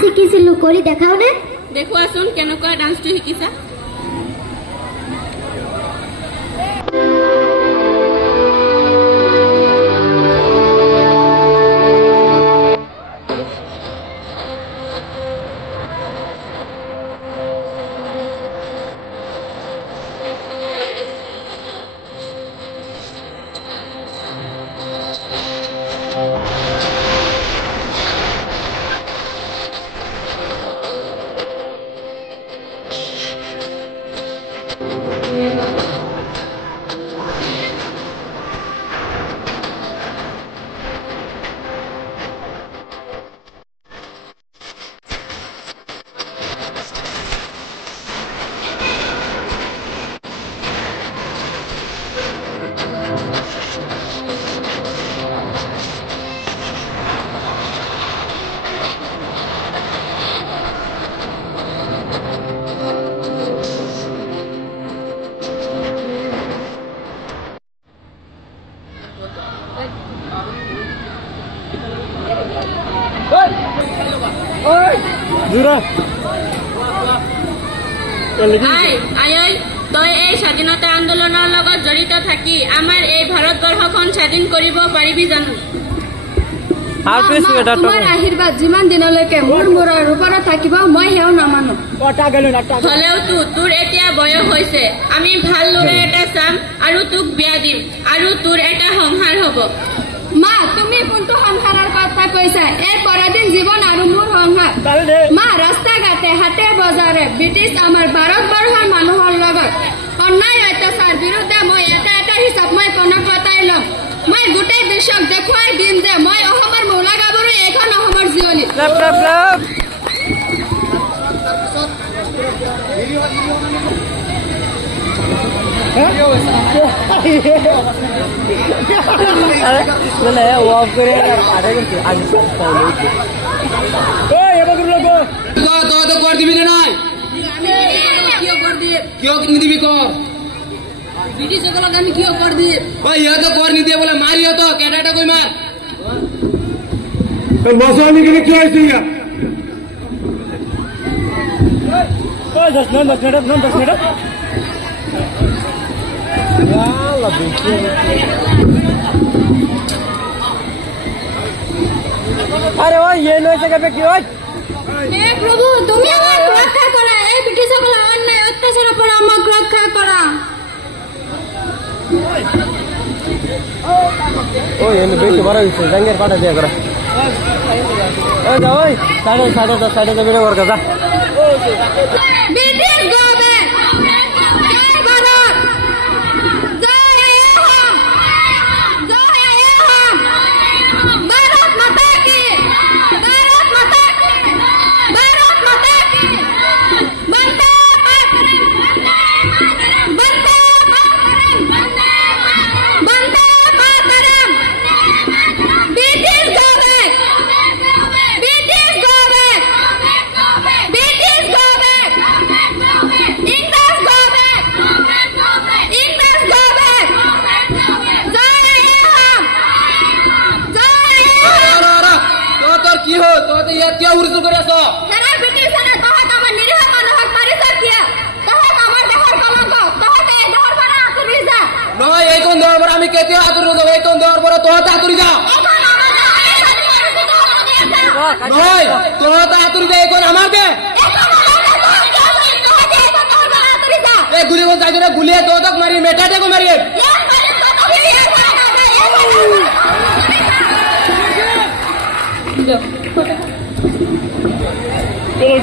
শিকিছিলো কৰি দেখাও নে দেখুৱাচোন কেনেকুৱা ডান্সটো শিকিছা তই এই স্বাধীনতা আন্দোলনৰ লগত জড়িত থাকি আমাৰ এই ভাৰতবৰ্ষখন স্বাধীন কৰিব পাৰিবি জানো তোমাৰ আশীৰ্বাদ যিমান দিনলৈকে মোৰ মূৰৰ ওপৰত থাকিব মই সেও নামানো হলেওতো তোৰ এতিয়া বয়স হৈছে আমি ভাল ল'ৰা এটা চাম আৰু তোক বিয়া দিম আৰু তোৰ এটা সংসাৰ হ'ব মা তুমি কোনটো সংসাৰৰ কথা কৈছা এই পৰাধীন জীৱন আৰু মোৰ সংসাৰ মা ৰাস্তা ঘাটে হাটে বজাৰে ব্ৰিটিছ আমাৰ ভাৰতবৰ্ষৰ মানুহৰ লগত অন্যায় অত্যাচাৰ বিৰুদ্ধে মই এটা এটা হিচাপ মই কনক বতাই ল'ম মই গোটেই বিশ্বক দেখুৱাই দিম যে মই অসমৰ মহিলা গাভৰু এইখন অসমৰ জীয়নী अरे वो ये नो जगह पे क्यों हे प्रभु তুমি আমার রক্ষা করা এই ব্রিটিশ সকল অন্যায় অত্যাচারের পর আমাকে রক্ষা করা ओ ये बेट बड़ा है जंगेर पाटा दिया करा ए जा ओए साढ़े बेटा वर्क जा ब्रिटिश गवर्नमेंट क्या उर्दू करे तो जरा ब्रिटिश ने कहा था मैं निरीह मानव परिसर किया कहा था मैं दहर कलंक कहा था ये दहर बना आतुरीजा नो ये कौन दहर बना मैं कहते आतुरी दो ये कौन दहर बना तो होता आतुरी जा नो तो होता आतुरी जा ये कौन हमार के ए गुली को जाके गुली तो तक मारी मेटा दे को मारी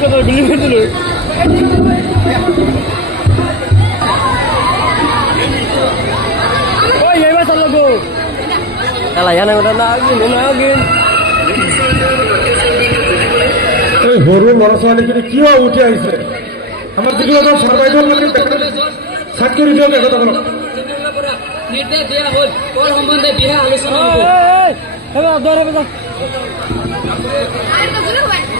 चलो बिल्ली में चलो ओए ये मत चलो चला याना उधर ना आगे এই হরু মরসালিকে কিও উঠে আইছে আমার দিকে তো সরকারের মধ্যে সাক্ষী দিও দেখো তখন নির্দেশ দেয়া হল কোন সম্বন্ধে বিবাহ আলোচনা হবে হেবা দরে বেজা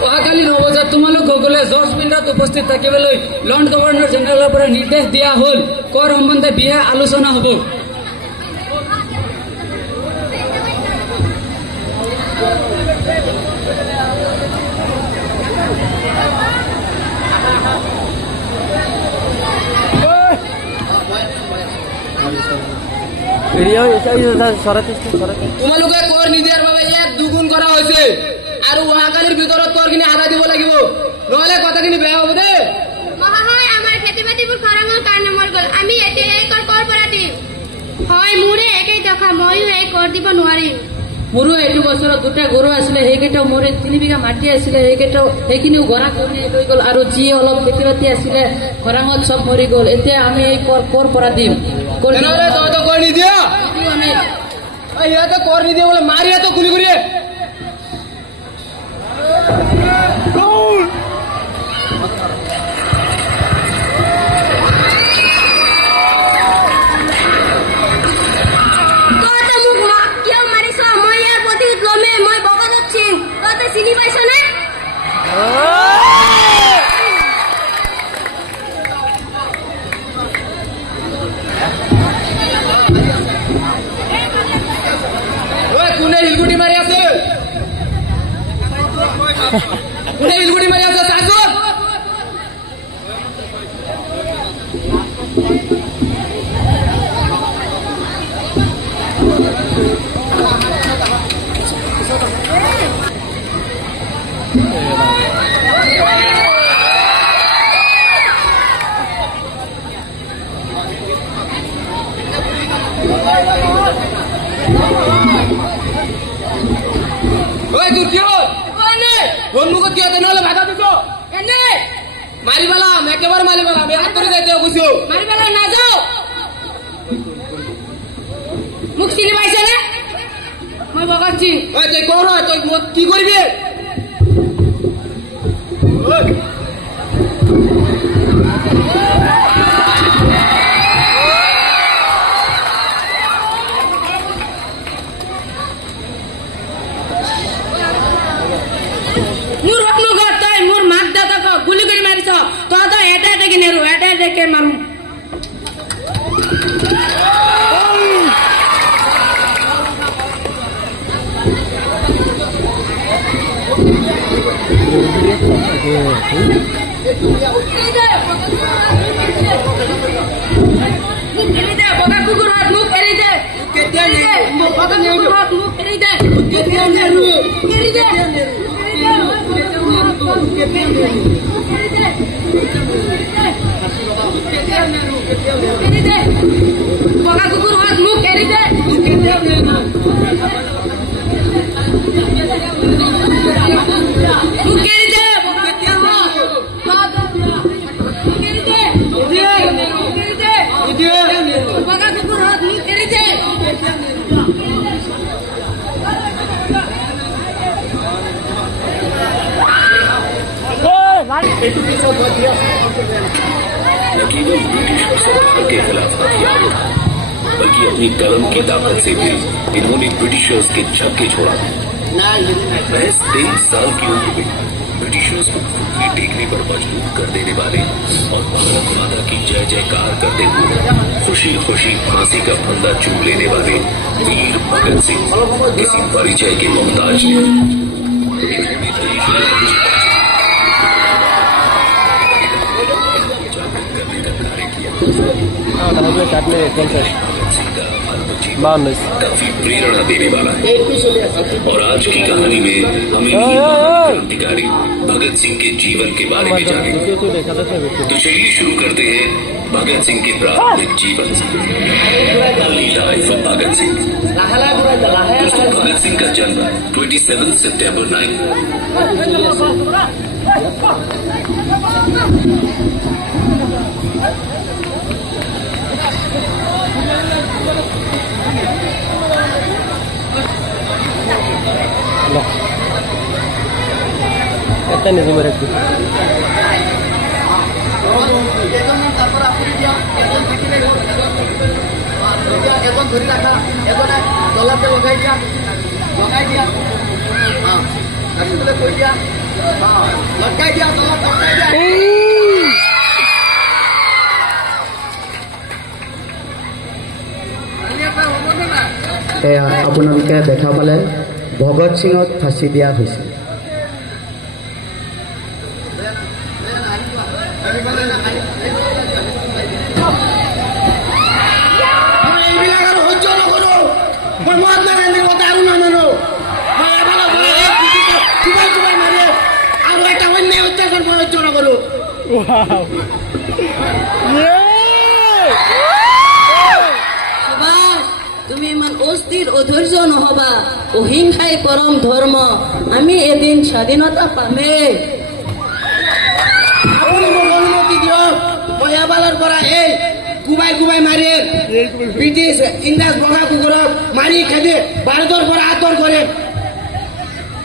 অহাকালি 9 বজাত তোমালোক সকলে জর্জ মিন্ডাত উপস্থিত থাকিবলৈ লর্ড গভর্নর জেনাৰেলৰ পৰা নিৰ্দেশ দিয়া হল কৰ সম্বন্ধে বিয়া আলোচনা হ'ব তোমালোকে কৰ নিদিয়াৰ বাবে ইয়াক দুগুণ কৰা হৈছে আৰু অহাকালিৰ ভিতৰত কৰখিনি আদায় দিব লাগিব, নহলে কথাখিনি বেয়া হ'ব দেই। মহাশয়, আমাৰ খেতি বাতিবোৰ খৰাঙৰ কাৰণে মৰি গ'ল, আমি এতিয়া এই কৰ কৰ পৰা দিম? হয়, মোৰে একেই দেখা, ময়ো এই কৰ দিব নোৱাৰিম। মোৰো এইটো বছৰত দুটা গৰু আছিলে, সেইকেইটাও মোৰ 3 বিঘা মাটি আছিলে, সেইখিনিও গৰা কৰি লৈ গ'ল, আৰু যি অলপ খেতি বাতি আছিলে খৰাঙত চব মৰি গ'ল। এতিয়া আমি এই কৰ পৰা দিম? তেনেহলে তহঁতে কৰ নিদিয়া? আমি সিহঁতে কৰ নিদিয়ে বোলে, মাৰি সিহঁতক গুলি কৰি। চিনি পাইছ নে? কোনে শিলগুটি মাৰি আছে? কোনে শিলগুটি মাৰি আছে? চাচোন। সন্মুখত কিয় তেনেহলে বাধা দিছ? মাৰি পেলাম, একেবাৰে মাৰি পেলাম, হাত ধৰি যাইতে কৈছো। মাৰি পেলাই নাযাও। মোক চিনি পাইছে নে? মই ভগত সিং। তই কৰ হয়, তই কি কৰিবি? মোৰ ৰত্নগড়, তই মোৰ মাক দেউতাক গুলি কৰি মাৰিছ, তহঁতৰ এটা এটাকে নেৰো, এটা এটাকে মাৰো। বগা কুকুৰ হাত মোক এৰি দে, বগা কুকুৰ হাত মোক এৰি দে, এৰি দে। বগা কুকুৰ হাত মোক এৰি দে। न केवल ब्रिटिशों सरकार के खिलाफ हथियार उठाए बल्कि अपनी कलम की ताकत से भी इन्होंने ब्रिटिशर्स के छक्के छोड़ा। महज 23 साल की उम्र में ब्रिटिशर्स को घुटने टेकने पर मजबूर कर देने वाले और भारत माता की जय जयकार करते हुए खुशी खुशी फांसी का फंदा चूम लेने वाले वीर भगत सिंह किसी परिचय के मोहताज नहीं। काफी प्रेरणा देने वाला है और आज की कहानी में हमें क्रांतिकारी भगत सिंह के जीवन के बारे में जानेंगे। तो चलिए शुरू करते हैं भगत सिंह के प्रारंभिक जीवन से। Life of Bhagat Singh. दोस्तों, भगत सिंह का जन्म 27 सितंबर 9 ধৰি ৰাখা এজনে ডলাৰতে লগাই দিয়া বোলে কৈ দিয়া লটকাই দিয়া তলত লটকাই দিয়া। এয়া আপোনালোকে দেখা পালে ভগত সিঙক ফাঁচি দিয়া হৈছিল। এইবিলাক আৰু সহ্য আৰু এটা অন্যায় অত্যাচাৰ বঞ্চনা কৰোঁ। তুমি ইমান অস্থিৰ অধৈৰ্য নহবা, অহিংসাই পৰম ধৰ্ম, আমি এদিন স্বাধীনতা পামেই। আপুনি মোক অনুমতি দিয়ক, মই এবাৰৰ পৰা এই কুবাই কুবাই মাৰি ব্ৰিটিছ ইংৰাজ বগা কুকুৰক মাৰি খেদি ভাৰতৰ পৰা আঁতৰ কৰে।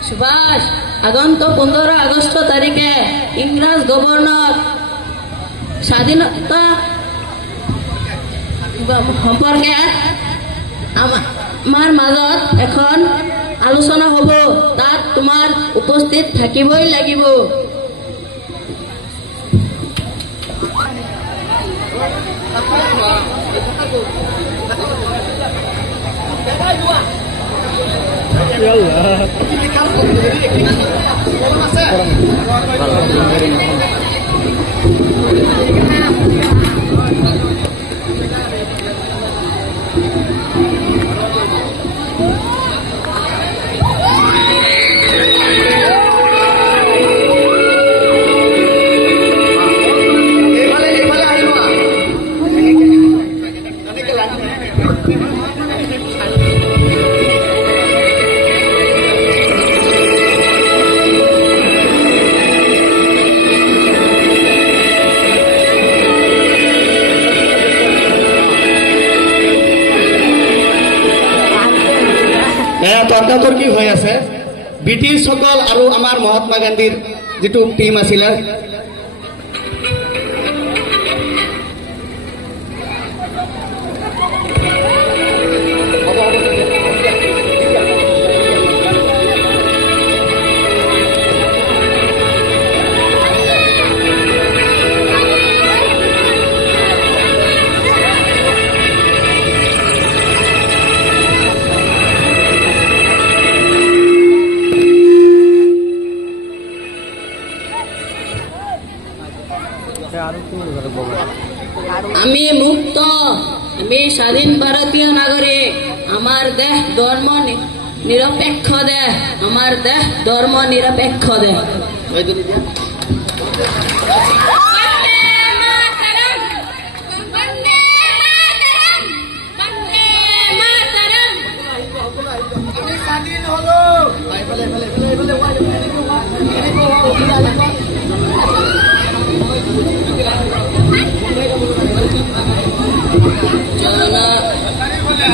সুভাষ, আগন্তুক 15 আগষ্ট তাৰিখে ইংৰাজ গভৰ্ণৰ স্বাধীনতা সম্পৰ্কে আমাৰ মাজত এখন আলোচনা হ'ব, তাত তোমাৰ উপস্থিত থাকিবই লাগিব। তৰ্কাতৰ্কি হৈ আছে ব্ৰিটিছসকল আৰু আমাৰ মহাত্মা গান্ধীৰ যিটো টিম আছিলে, আমি মুক্ত, আমি স্বাধীন ভারতীয় নাগরিক। আমার দেশ ধর্ম নিরপেক্ষ দেশ, আমার দেশ ধর্ম নিরপেক্ষ দেশ।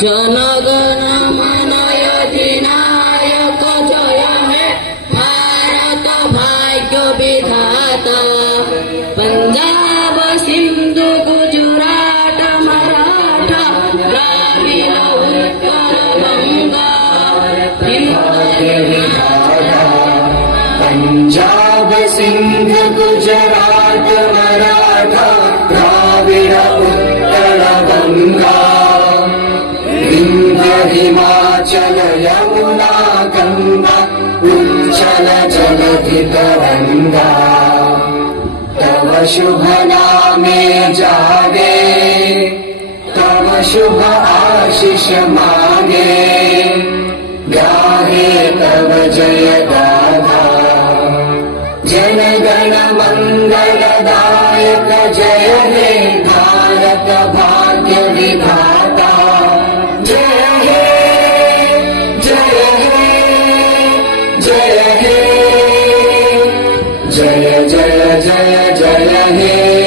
जनगण मन अधिनायक जय हे भारत भाग्य विधाता। पंजाब सिंधु गुजरात मराठा द्राविड़ उत्कल गंगा। पंजाब सिंध गुजरात मराठा द्राविड़ उत्कल गंगा। हिमाचल यमुना गंगा उज्जल जलधि तरंगा। तव शुभ नामे जागे, तव शुभ आशीष मांगे। गाहे तव जय गाथा, जन गण मंगल दायक जय हे भारत भाग्य विधाता। जय जय जय जय हे